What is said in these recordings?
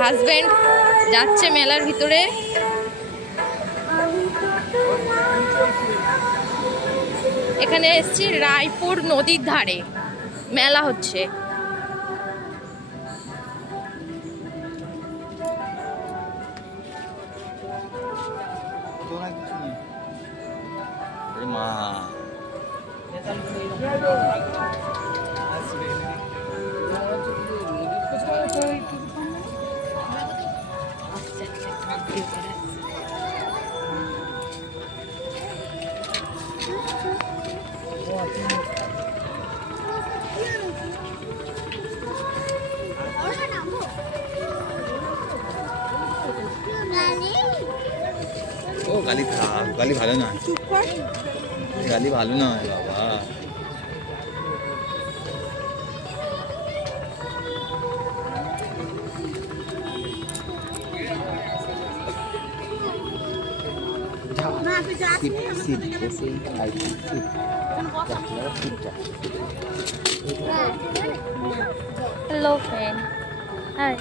Husband যাচ্ছে মেলার ভিতরে। এখানে এসছি রায়পুর নদীর ধারে, মেলা হচ্ছে। গালি খা, গালি ভালো নয়, গালি ভালো নয় বাবা। Hello friend. Hi.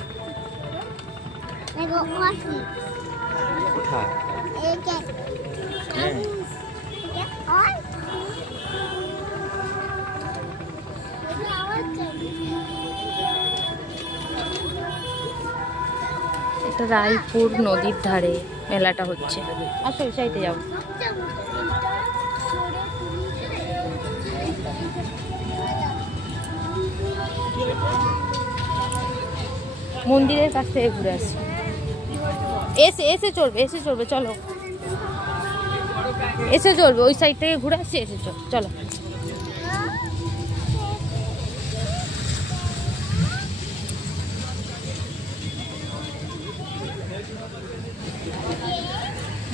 I got coffee. কোথায়? এটা রায়পুর নদীর ধারে মেলাটা হচ্ছে। আসো ওই সাইডে যাও। মন্দিরের কাছ থেকে ঘুরে আসি। এসে চলবে চলো, এসে চলবে, ওই সাইড থেকে ঘুরে আসছি, এসে চলো।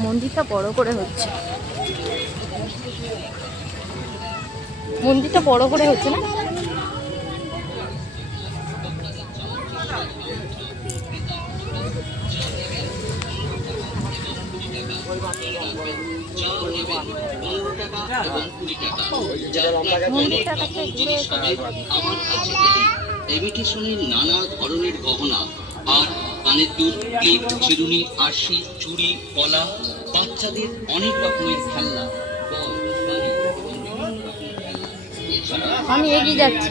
মন্দিরটা বড় করে হচ্ছে, মন্দিরটা বড় করে হচ্ছে না? ইমিটেশনের নানা ধরনের গহনা আর কানের দুল, ক্লিপ, চিরুনি, আরশি, চুড়ি, কলা, বাচ্চাদের অনেক রকমের খেলনা। আমি এগিয়ে যাচ্ছি।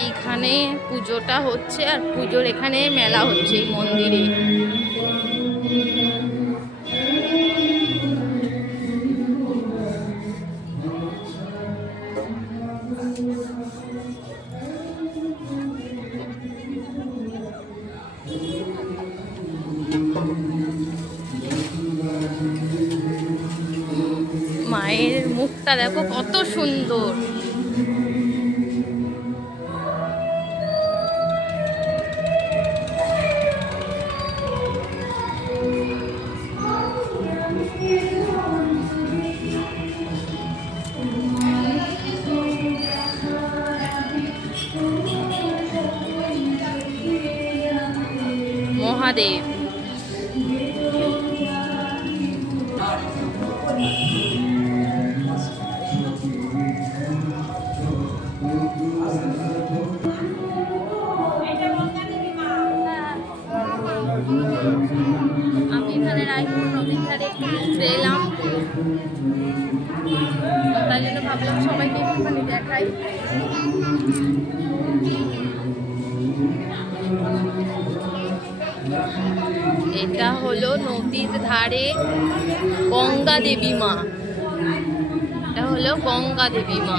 এইখানে পুজোটা হচ্ছে আর পুজোর এখানে মেলা হচ্ছে এই মন্দিরে। মায়ের মুখটা দেখো কত সুন্দর। মহাদেব আমি এখানে রায়পুর নদীর ধারে ঘুরতে এলাম, তাই জন্য ভাবলাম সবাইকে একটুখানি দেখাই। এটা হলো নদীর ধারে গঙ্গা দেবী মা, এটা হলো গঙ্গা দেবী মা।